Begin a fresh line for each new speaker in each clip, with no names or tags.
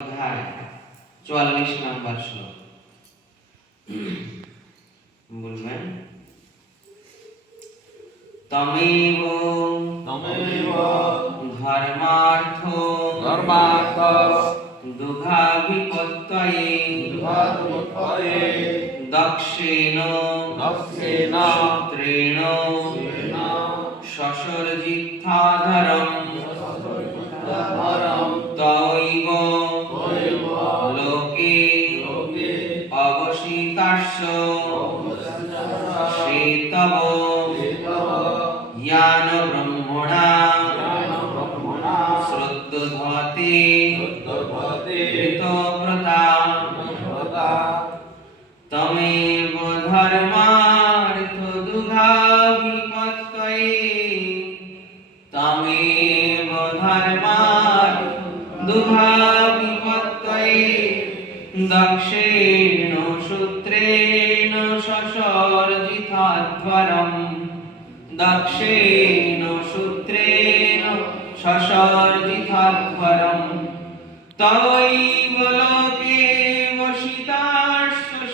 অধ্যায় চুয়াল্লিশ নাম্বার শ্লোক। বলবেন? তমেব
তমেব
ধর্মার্থ
ধর্মার্থ
দুঘাভিপত্যয়ে
ধর্মত্বয়ে
দক্ষেণ
দক্ষেণ
সূত্রেণ সসর্জিত্থাধরম श्रीतमो। ज्ञान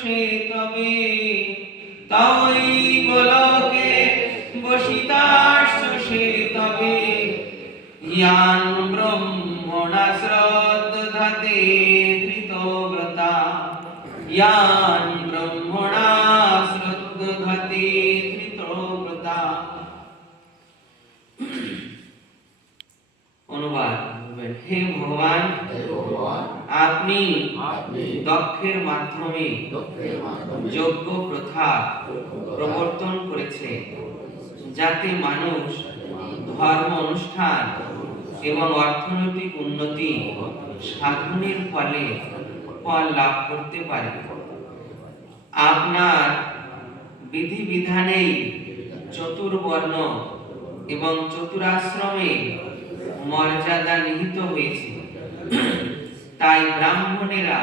বসিতাস্য তবে তৈব মাধ্যমে যোগ্য প্রথা প্রবর্তন করেছে। যাতে মানুষ ধর্ম অনুষ্ঠান এবং অর্থনৈতিক উন্নতি সাধনের ফলে ফল লাভ করতে পারে। আপনার বিধিবিধানেই চতুর্বর্ণ এবং চতুরাশ্রমে মর্যাদা নিহিত হয়েছে। তাই ব্রাহ্মণেরা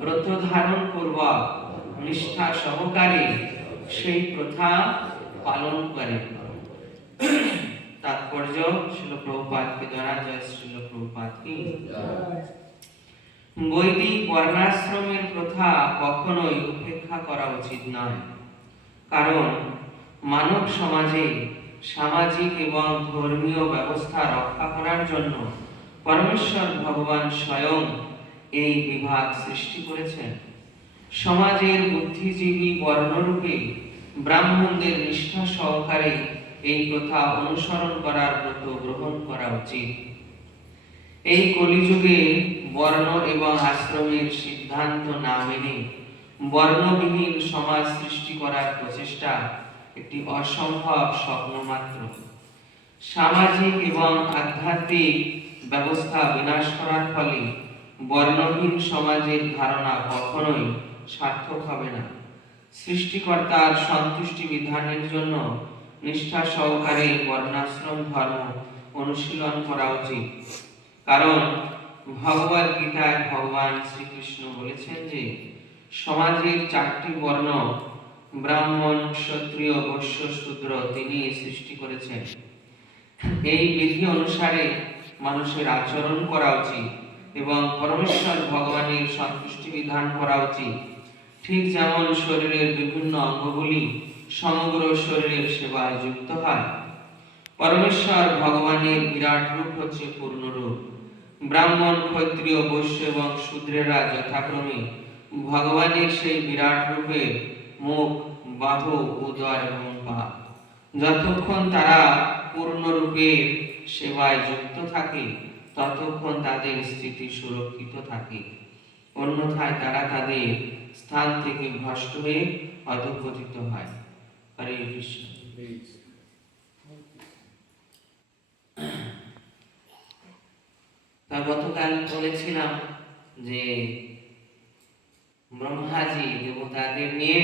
ব্রত ধারণ পূর্বক নিষ্ঠা সহকারে সেই প্রথা পালন করে। তাৎপর্য শিল প্রভুপাতকে দ্বারা, জয় শিল প্রভুপাত কি। বৈদিক বর্ণাশ্রমের প্রথা কখনোই উপেক্ষা করা উচিত নয়। কারণ মানব সমাজে সামাজিক এবং ধর্মীয় ব্যবস্থা রক্ষা করার জন্য পরমেশ্বর ভগবান স্বয়ং এই বিভাগ সৃষ্টি করেছেন। সমাজের বুদ্ধিজীবী বর্ণরূপে ব্রাহ্মণদের নিষ্ঠা সহকারে এই প্রথা অনুসরণ করার ব্রত গ্রহণ করা উচিত। এই কলিযুগে বর্ণ এবং আশ্রমের সিদ্ধান্ত না মেনে বর্ণবিহীন সমাজ সৃষ্টি করার প্রচেষ্টা একটি অসম্ভব স্বপ্ন মাত্র। সামাজিক এবং আধ্যাত্মিক ব্যবস্থা বিনাশ করার ফলে বর্ণহীন সমাজের ধারণা কখনোই সার্থক হবে না। সৃষ্টিকর্তার সন্তুষ্টি বিধানের জন্য নিষ্ঠা সহকারে বর্ণাশ্রম ধর্ম অনুশীলন করা উচিত। কারণ ভগবত গীতায় ভগবান শ্রীকৃষ্ণ বলেছেন যে, সমাজের চারটি বর্ণ ব্রাহ্মণ, ক্ষত্রিয়, বৈশ্য, শূদ্র তিনি সৃষ্টি করেছেন। এই বিধি অনুসারে মানুষের আচরণ করা উচিত। এবং পরমেশ্বর ভগবানের সন্তুষ্টি বিধান করা উচিত। ঠিক যেমন শরীরের বিভিন্ন অঙ্গগুলি সমগ্র শরীরের সেবায় যুক্ত হয়। পরমেশ্বর ভগবানের বিরাট রূপ হচ্ছে পূর্ণরূপ। ব্রাহ্মণ, ক্ষত্রিয়, বৈশ্য এবং শূদ্রেরা যথাক্রমে ভগবানের সেই বিরাট রূপে মুখ, বাহু উদর এবং পা। যতক্ষণ তারা পূর্ণরূপে সেবায় যুক্ত থাকে ততক্ষণ তাদের স্থিতি সুরক্ষিত থাকে। অন্যথায় তারা তাদের স্থান থেকে ভ্রষ্ট হয়ে অধপতিত হয়। হরে কৃষ্ণ। তা গতকাল বলেছিলাম যে, ব্রহ্মাজি দেবতাদের নিয়ে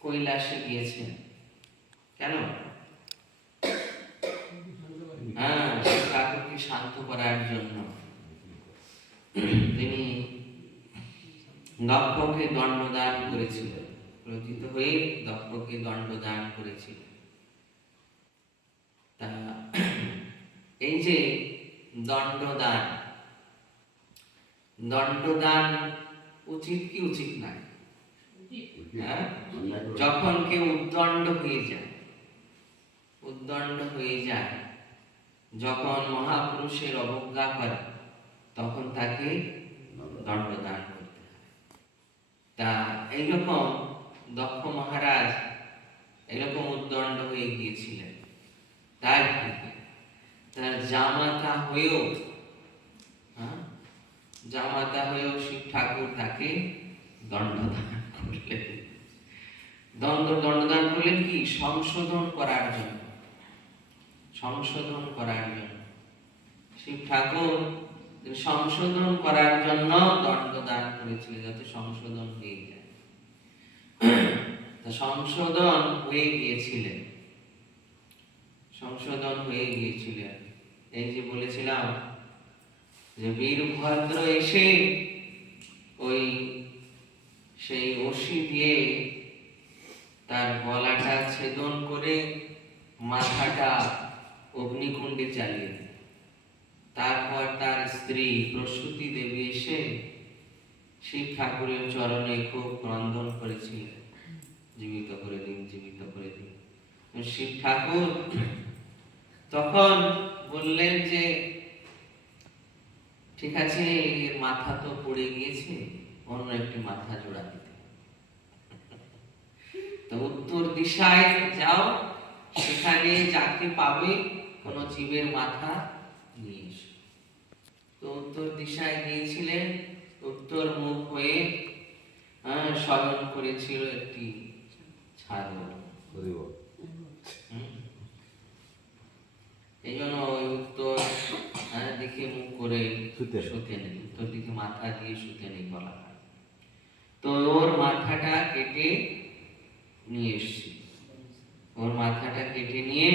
কৈলাসে গিয়েছেন। কেন? হ্যাঁ শান্ত করার জন্য। তিনি দক্ষকে দণ্ডদান হয়ে দক্ষকে দণ্ডদান তা এই যে দণ্ডদান দণ্ডদান উচিত কি উচিত নয়? হ্যাঁ? যখন কেউ উদ্দণ্ড হয়ে যায়, উদ্দণ্ড হয়ে যায় যখন মহাপুরুষের অবজ্ঞা করে, তখন তাকে দণ্ডদান করতে হয়। তা এইরকম দক্ষ মহারাজ এরকম উদ্দণ্ড হয়ে গিয়েছিলেন। তার তার জামাতা হয়েও হ্যাঁ জামাতা হয়েও শিব ঠাকুর তাকে দণ্ডদান করলেন। দণ্ড দণ্ডদান করলেন কি? সংশোধন করার জন্য। সংশোধন করার জন্য। শিব ঠাকুর সংশোধন করার জন্য দণ্ডদান করেছিলেন যাতে সংশোধন হয়ে যায়। সংশোধন হয়ে গিয়েছিলেন। সংশোধন হয়ে গিয়েছিলেন। এই যে বলেছিলাম যে বীরভদ্র এসে ওই সেই অসি দিয়ে তার গলাটা ছেদন করে মাথাটা অগ্নিকুণ্ডে চালিয়ে দেয় তারপর তার স্ত্রী প্রসূতি দেবী এসে শিব ঠাকুরের চরণে খুব ক্রন্দন করেছিলেন। জীবিত করে দিন, জীবিত করে দিন। শিব ঠাকুর তখন বললেন যে, ঠিক আছে, এর মাথা তো পড়ে গিয়েছে, অন্য একটি মাথা জোড়া দিতে। তো উত্তর দিশায় যাও, সেখানে যাকে পাবে কোন জীবের মাথা নিয়ে এসো তো উত্তর দিশায় গিয়েছিলেন উত্তর মুখ হয়ে স্মরণ করেছিল একটি ছাগল। এই জন্য ওই উত্তর দিকে মুখ করে
শুতে।
নেই। উত্তর দিকে মাথা দিয়ে শুতে নেই বলা হয়। তো ওর মাথাটা কেটে নিয়ে এসছি। ওর মাথাটা কেটে নিয়ে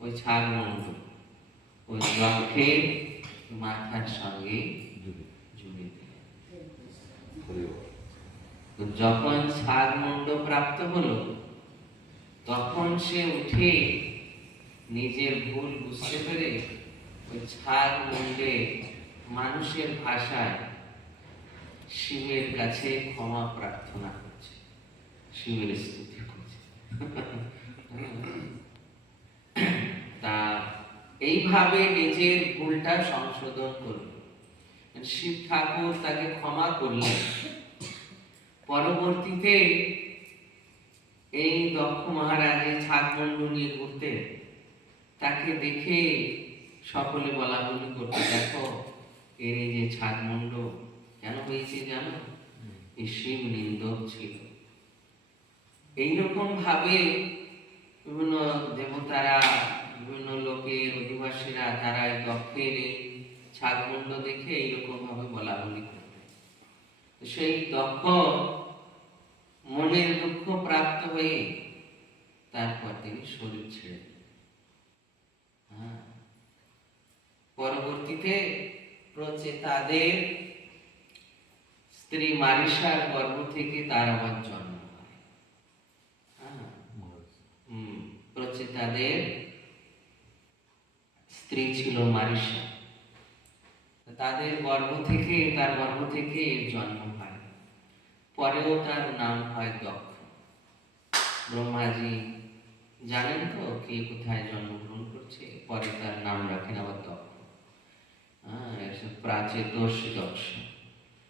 ওই ছাগ মন্ড ওই মাথার সঙ্গে জুড়ে। তো যখন ছাগ মন্ড প্রাপ্ত হলো তখন সে উঠে নিজের ভুল বুঝতে পেরে ওই ছাগ মন্ডে মানুষের ভাষায় শিবের কাছে ক্ষমা প্রার্থনা করছে। শিবের স্তুতি করছে। তা এইভাবে নিজের ভুলটা সংশোধন করল শিব ঠাকুর তাকে ক্ষমা করলেন। পরবর্তীতে এই দক্ষ মহারাজের নিয়ে ঘুরতে তাকে দেখে সকলে বলা বলি করতে দেখো এর এই যে ছাগমন্ড কেন হয়েছে জানো? এই শিব নিন্দক ছিল। এইরকম ভাবে বিভিন্ন দেবতারা, বিভিন্ন লোকের অধিবাসীরা তারা এই দক্ষের এই ছাগমন্ড দেখে এইরকম ভাবে বলা বলি করতে সেই দক্ষ মনের দুঃখ প্রাপ্ত হয়ে তারপর তিনি শরীর ছেড়ে হ্যাঁ। পরবর্তীতে প্রচেতাদের স্ত্রী মারিসার গর্ভ থেকে তার আবার জন্ম হয় হ্যাঁ। হুম, প্রচেতাদের স্ত্রী ছিল মারিসা। তাদের গর্ভ থেকে, তার গর্ভ থেকে এর জন্ম হয়। পরেও তার নাম হয় দক্ষ। ব্রহ্মাজি জানেন তো কে কোথায় জন্মগ্রহণ করছে, পরে তার নাম রাখেন আবার দক্ষ। হ্যাঁ এসব প্রাচেতস দক্ষ।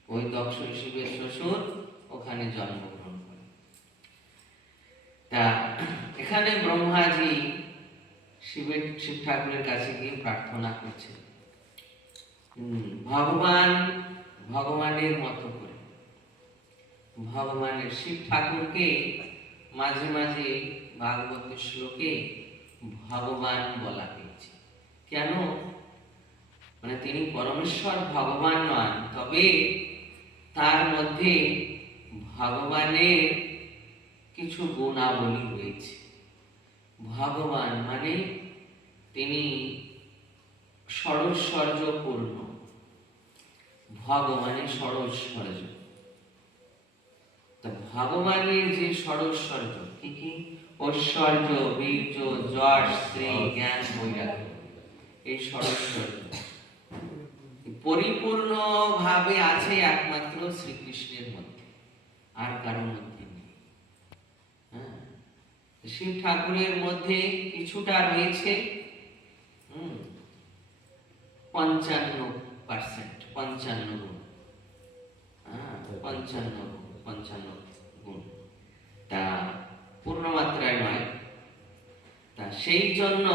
ওই দক্ষ শিবের শ্বশুর ওখানে জন্মগ্রহণ তা এখানে ব্রহ্মাজি শিবের, শিব ঠাকুরের কাছে গিয়ে প্রার্থনা করছে। ভগবান, ভগবানের মতো করে। ভগবানের শিব ঠাকুরকে মাঝে মাঝে ভাগবত শ্লোকে ভগবান বলা হয়েছে। কেন? মানে তিনি পরমেশ্বর, ভগবান নন, তবে তার মধ্যে ভগবানের কিছু গুণাবলী রয়েছে ভগবান মানে তিনি ষড়শ্বর্য পূর্ণ ভগবানের ষড়শ্বর্য। তা ভগবানের যে ষড়শ্বর্য, কি কি? ঐশ্বর্য, বীর্য যশ স্ত্রী, জ্ঞান, বৈরাগ্য। এই ষড়শ্বর্য। এই পরিপূর্ণভাবে আছে একমাত্র শ্রীকৃষ্ণের মধ্যে। আর কারোর মধ্যে শিব ঠাকুরের মধ্যে কিছুটা রয়েছে পঞ্চান্ন পার্সেন্ট পঞ্চান্ন গুণ। হ্যাঁ, পঞ্চান্ন পঞ্চান্ন গুণ। তা নয়। তা সেই জন্য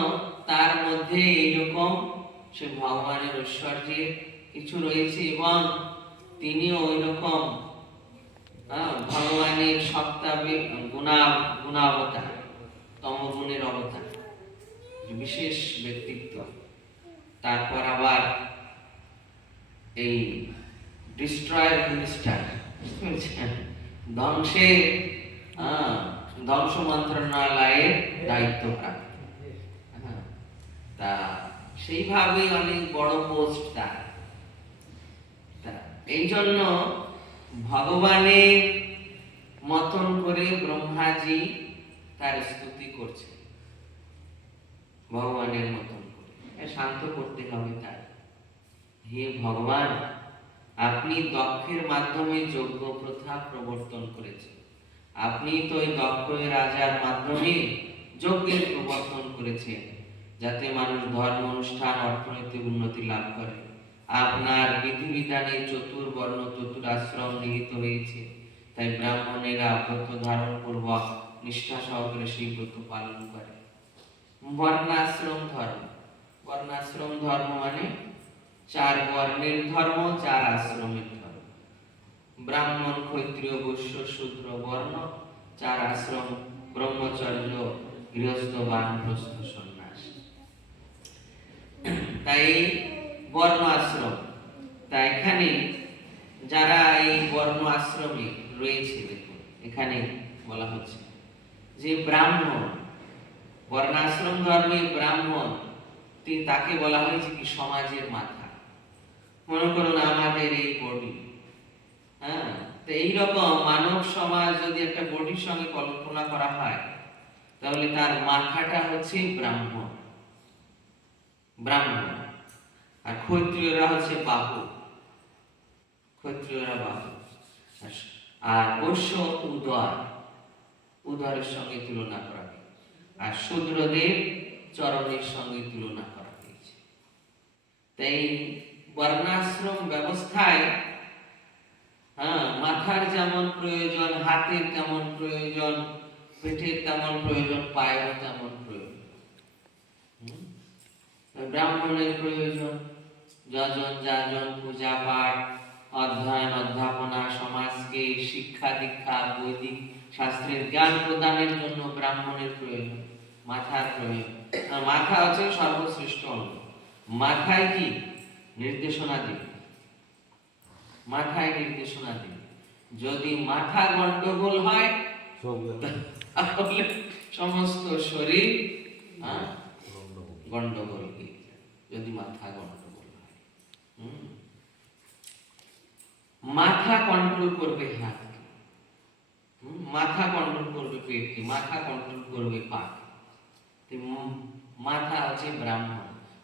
তার মধ্যে এইরকম সে ভগবানের ঐশ্বর্যের কিছু রয়েছে এবং তিনিও ওই রকম ভগবানের সপ্তাহে গুণা গুণাবতার। তমগুণের অবতার বিশেষ ব্যক্তিত্ব। তারপর আবার এই ডিস্ট্রয়ার মিনিস্টার ধ্বংসে ধ্বংস মন্ত্রণালয়ের দায়িত্ব হ্যাঁ, তা সেইভাবেই অনেক বড় পোস্ট তা এই জন্য ভগবানের মতন করে ব্রহ্মাজি তার স্তুতি করছে। ভগবানের মতন করে। শান্ত করতে হবে তার। হে ভগবান, আপনি দক্ষের মাধ্যমে যজ্ঞ প্রথা প্রবর্তন করেছেন। আপনি তো ওই দক্ষ রাজার মাধ্যমে যজ্ঞের প্রবর্তন করেছেন, যাতে মানুষ ধর্ম অনুষ্ঠান অর্থনৈতিক উন্নতি লাভ করে। আপনার বিধিবিধানে চতুর্বর্ণ, চতুরাশ্রম নিহিত হয়েছে। তাই ব্রাহ্মণেরা ব্রত ধারণ পূর্বক নিষ্ঠা সহকারে সেই ব্রত পালন করে। বর্ণাশ্রম ধর্ম। বর্ণাশ্রম ধর্ম মানে চার বর্ণের ধর্ম, চার আশ্রমের ধর্ম। ব্রাহ্মণ, ক্ষত্রিয়, বৈশ্য, শূদ্র, বর্ণ, চার আশ্রম, ব্রহ্মচর্য, গৃহস্থ, বানপ্রস্থ, সন্ন্যাস। তাই বর্ণ আশ্রম তা এখানে যারা এই বর্ণ আশ্রমে রয়েছে, দেখুন, এখানে বলা হচ্ছে। যে ব্রাহ্মণ, বর্ণাশ্রম ধর্মে ব্রাহ্মণ, তিনি তাকে বলা হয়েছে কি সমাজের মাথা। মনে করুন আমাদের এই বডি। হ্যাঁ? তো এইরকম মানব সমাজ যদি একটা বডির সঙ্গে কল্পনা করা হয়, তাহলে তার মাথাটা হচ্ছে ব্রাহ্মণ। ব্রাহ্মণ। আর ক্ষত্রিয়রা হচ্ছে বাহু। ক্ষত্রিয়রা বাহু। আর- বৈশ্য উদর উদরের সঙ্গে তুলনা করা হয় আর শূদ্রদের চরণের সঙ্গে তুলনা করা হয়েছে। তাই বর্ণাশ্রম ব্যবস্থায় হ্যাঁ মাথার যেমন প্রয়োজন, হাতের তেমন প্রয়োজন, পেটের তেমন প্রয়োজন পায়ের তেমন প্রয়োজন। ব্রাহ্মণের প্রয়োজন, যজন, যাজন, পূজা, পাঠ, অধ্যয়ন, অধ্যাপনা সমাজকে শিক্ষা দীক্ষা বৈদিক শাস্ত্রের জ্ঞান প্রদানের জন্য ব্রাহ্মণের প্রয়োজন মাথার প্রয়োজন মাথা হচ্ছে সর্বশ্রেষ্ঠ অঙ্গ। মাথায় কি? নির্দেশনা দিবে মাথায় নির্দেশনা দিবে যদি মাথা গন্ডগোল হয় তাহলে সমস্ত শরীর হ্যাঁ, গন্ডগোল যদি মাথা গন্ডগোল হয়। হুম। মাথা কন্ট্রোল করবে হাত। মাথা কন্ট্রোল করবে পেটকে, মাথা কন্ট্রোল করবে পাকে। মাথা হচ্ছে ব্রাহ্মণ।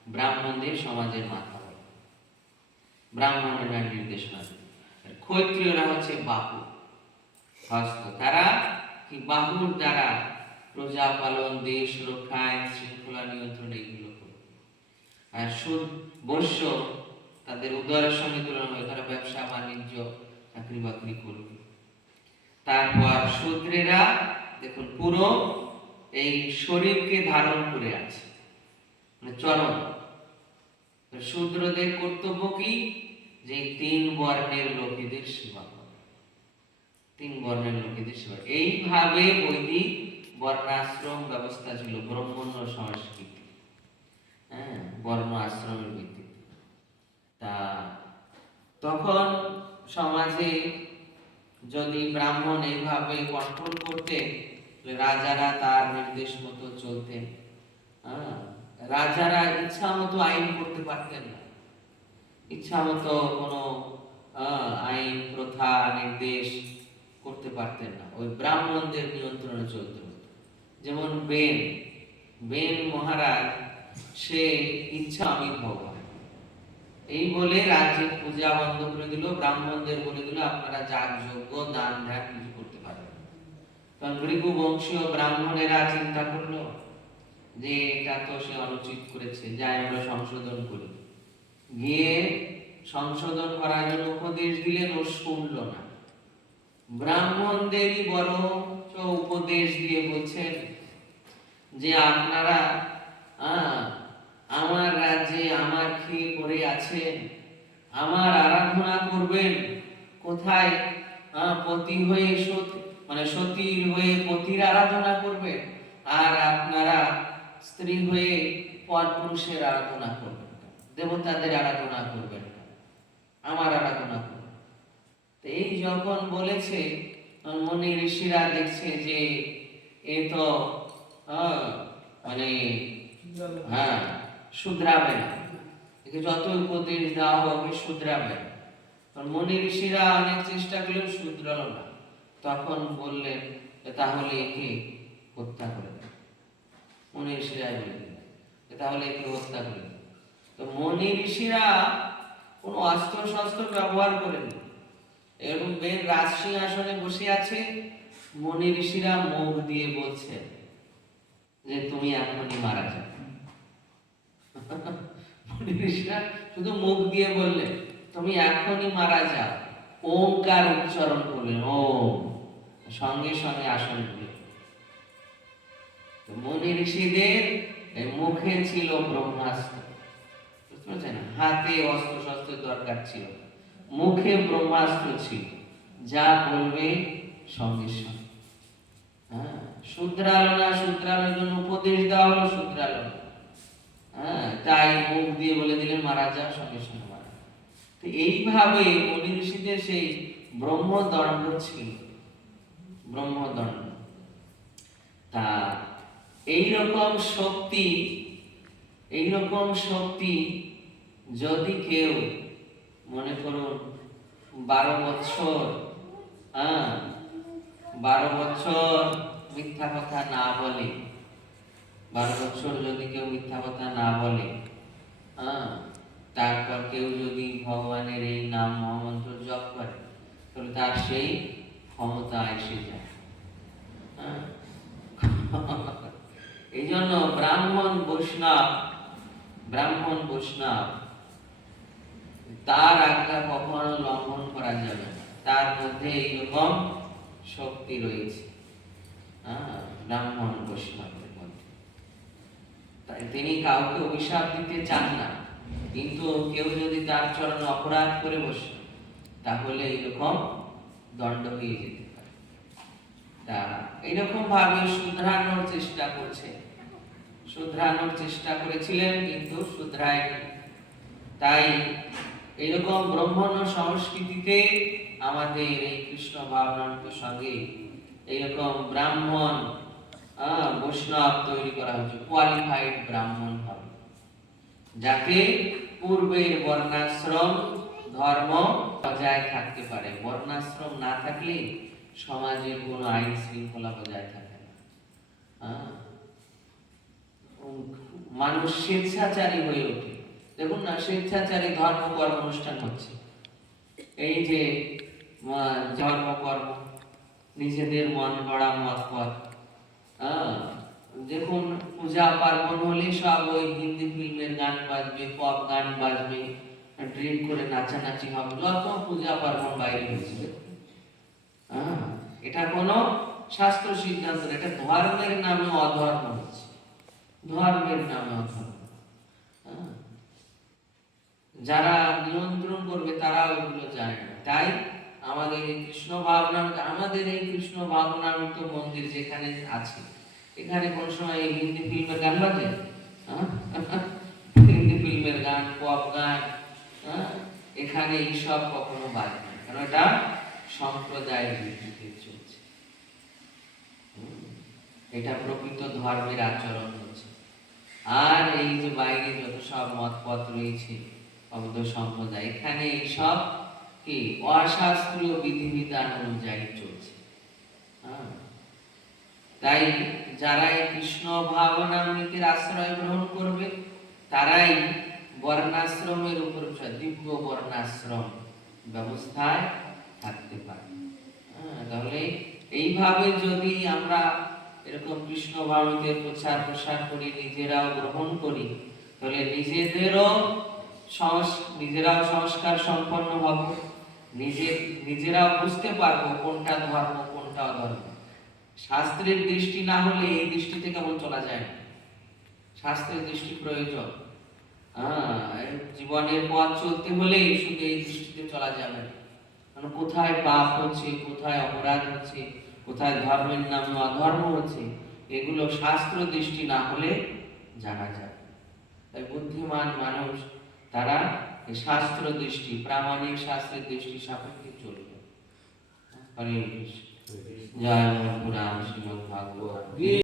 ব্রাহ্মণদের সমাজের মাথা বলে। ব্রাহ্মণেরা নির্দেশনা ক্ষত্রিয়রা হচ্ছে বাহু। হস্ত, তারা কি বাহুর দ্বারা প্রজা পালন, দেশ রক্ষা, আইন শৃঙ্খলা নিয়ন্ত্রণ করবে আর বৈশ্য তাদের উদরের সঙ্গে তুলনা হয় তারা ব্যবসা, বাণিজ্য, চাকরি বাকরি করবে তারপর শূদ্রেরা দেখুন, পুরো এই শরীরকে ধারণ করে আছে। মানে চরম। শূদ্রদের কর্তব্য কি? যে তিন বর্ণের লোকেদের সেবা তিন বর্ণের লোকেদের সেবা। এইভাবে বৈদিক বর্ণাশ্রম ব্যবস্থা ছিল, ব্রহ্মণ্য সংস্কৃতি। হ্যাঁ বর্ণ আশ্রমের ভিত্তিতে। তা তখন সমাজে যদি ব্রাহ্মণ এইভাবে কন্ট্রোল তাহলে রাজারা তার নির্দেশ মতো চলতেন। হ্যাঁ, রাজারা ইচ্ছা মতো আইন করতে পারতেন না। ইচ্ছা মতো কোনো আহ, আইন প্রথা নির্দেশ করতে পারতেন না। ওই ব্রাহ্মণদের নিয়ন্ত্রণে চলতে হতো। যেমন বেন বেন মহারাজ সে ইচ্ছা আমি ভগবান। এই বলে রাজ্যের পূজা বন্ধ করে দিল, ব্রাহ্মণদের বলে দিল, আপনারা যাগ যজ্ঞ, দান ধ্যান কিছু করতে পারবেন। তখন ভৃগু বংশীয় ব্রাহ্মণেরা চিন্তা করল যে এটা তো সে অনুচিত করেছে, যাই আমরা সংশোধন করি গিয়ে সংশোধন করার জন্য উপদেশ দিলেন ও শুনল না ব্রাহ্মণদেরই বড় উপদেশ দিয়ে বলছেন যে আপনারা আমার রাজ্যে আমার খেয়ে পড়ে আছেন। আমার আরাধনা করবেন। কোথায়? পতি হয়ে সতী মানে সতীর হয়ে পতির আরাধনা করবেন। আর আপনারা স্ত্রী হয়ে পরপুরুষের আরাধনা করবেন। দেবতাদের আরাধনা করবেন। আমার আরাধনা করবেন। তো এই যখন বলেছে মনি ঋষিরা দেখছে যে এ তো মানে হ্যাঁ শুধরাবে না। একে যত উপদেশ দেওয়া হবে শুধরাবে না। মনি ঋষিরা অনেক চেষ্টা করলেও শুধরালো না। তখন বললেন তাহলে একে হত্যা করে মনি ঋষিরা বললেন তাহলে একে হত্যা করে তো মনি ঋষিরা কোনো অস্ত্র শস্ত্র ব্যবহার করেনি এরকম বের রাজ সিংহাসনে বসে আছে, মনি ঋষিরা মুখ দিয়ে বলছে যে, তুমি এখনই মারা যাবে। মনি শুধু মুখ দিয়ে বললেন তুমি এখনই মারা যাও। ওমকার উচ্চারণ করলেন, ওম। সঙ্গে সঙ্গে আসন মনি ঋষিদের মুখে ছিল ব্রহ্মাস্ত্র। হাতে অস্ত্র শস্ত্রের দরকার ছিল। মুখে ব্রহ্মাস্ত্র ছিল। যা বলবে সঙ্গে সঙ্গে। হ্যাঁ শুদ্রালো না শুদ্রালোর জন্য উপদেশ দেওয়া হলো শুদ্রালো না হ্যাঁ তাই মুখ দিয়ে বলে দিলেন, মারা যা, সঙ্গে সঙ্গে মারা তো এইভাবে মনি ঋষিদের সেই ব্রহ্মদণ্ড ছিল। ব্রহ্মদণ্ড। তা এইরকম শক্তি এইরকম শক্তি যদি কেউ, মনে করুন, বারো বছর হ্যাঁ বারো বছর মিথ্যা কথা না বলে বারো বছর যদি কেউ মিথ্যা কথা না বলে হ্যাঁ তারপর কেউ যদি ভগবানের এই নাম মহামন্ত্র জপ করে, তাহলে তার সেই ক্ষমতা এসে যায়। এই জন্য ব্রাহ্মণ বৈষ্ণব ব্রাহ্মণ বৈষ্ণব, তার আজ্ঞা কখনো লঙ্ঘন করা যাবে তার মধ্যে এইরকম শক্তি রয়েছে। ব্রাহ্মণ বৈষ্ণবের মধ্যে তাই তিনি কাউকে অভিশাপ দিতে চান না। কিন্তু কেউ যদি তার চরণে অপরাধ করে বসে, তাহলে এইরকম দণ্ড হয়ে যেতে পারে। তা এইরকম ভাবে শুধরানোর চেষ্টা করছে। শুধরানোর চেষ্টা করেছিলেন, কিন্তু শুধরায়নি। তাই এরকম ব্রাহ্মণ সংস্কৃতিতে আমাদের এই কৃষ্ণ ভাবনার সঙ্গে এইরকম ব্রাহ্মণ বৈষ্ণব তৈরি করা হচ্ছে কোয়ালিফাইড ব্রাহ্মণ হবে। যাতে পূর্বের বর্ণাশ্রম ধর্ম বজায় থাকতে পারে। বর্ণাশ্রম না থাকলে সমাজের কোনো আইন শৃঙ্খলা বজায় থাকে না? মানুষ স্বেচ্ছাচারী হয়ে ওঠে। দেখুন না স্বেচ্ছাচারী ধর্ম কর্ম অনুষ্ঠান হচ্ছে। এই যে আহ, ধর্ম কর্ম নিজেদের মন গড়া মত পথ দেখুন পূজা পার্বণ হলে সব ওই হিন্দি ফিল্মের গান বাজবে পপ গান বাজবে ড্রিঙ্ক করে নাচানাচি হবে যত পূজা পার্বণ বাইরে হয়েছে। হ্যাঁ, এটা কোনো শাস্ত্র সিদ্ধান্ত এটা ধর্মের নামে অধর্ম হচ্ছে। ধর্মের নামে অধর্ম। যারা নিয়ন্ত্রণ করবে তারা ওইগুলো জানে না। তাই আমাদের এই কৃষ্ণ ভাবনা আমাদের এই কৃষ্ণ ভাবনামৃত মন্দির যেখানে আছে। এখানে কোন সময় হিন্দি ফিল্মের গান বাজে? হ্যাঁ? হিন্দি ফিল্মের গান, পপ গান হ্যাঁ? এখানে এইসব কখনো বাজে না, কারণ এটা সম্প্রদায়ের ভিত্তিতে চলছে। এটা প্রকৃত ধর্মের আচরণ হচ্ছে। আর এই যে বাইরে যত সব মত রয়েছে অবধ সম্প্রদায়, এখানে এইসব কি? অশাস্ত্রীয় বিধিবিধান অনুযায়ী চলছে। হ্যাঁ। তাই যারা এই কৃষ্ণ ভাবনামৃতের আশ্রয় গ্রহণ করবে তারাই বর্ণাশ্রমের উপর দিব্য বর্ণাশ্রম ব্যবস্থায় থাকতে পারে। হ্যাঁ, তাহলে এইভাবে যদি আমরা এরকম কৃষ্ণ ভারতের প্রচার প্রসার করি নিজেরাও গ্রহণ করি তাহলে নিজেদেরও নিজেরাও সংস্কার সম্পন্ন হব। নিজে নিজেরাও বুঝতে পারব কোনটা ধর্ম, কোনটা অধর্ম। শাস্ত্রের দৃষ্টি না হলে এই দৃষ্টিতে কেমন চলা যায় শাস্ত্রের দৃষ্টি প্রয়োজন। জীবনের পথ চলতে হলে শুধু এই দৃষ্টিতে চলা যাবে কারণ কোথায় পাপ হচ্ছে, কোথায় অপরাধ হচ্ছে, কোথায় ধর্মের নামে অধর্ম হচ্ছে, এগুলো শাস্ত্র দৃষ্টি না হলে জানা যায় তাই বুদ্ধিমান মানুষ তারা শাস্ত্র দৃষ্টি প্রামাণিক শাস্ত্রের দৃষ্টি সাপেক্ষে চলবে। হরে কৃষ্ণ। জয় মহাপুরাণ শ্রীমদ ভাগবত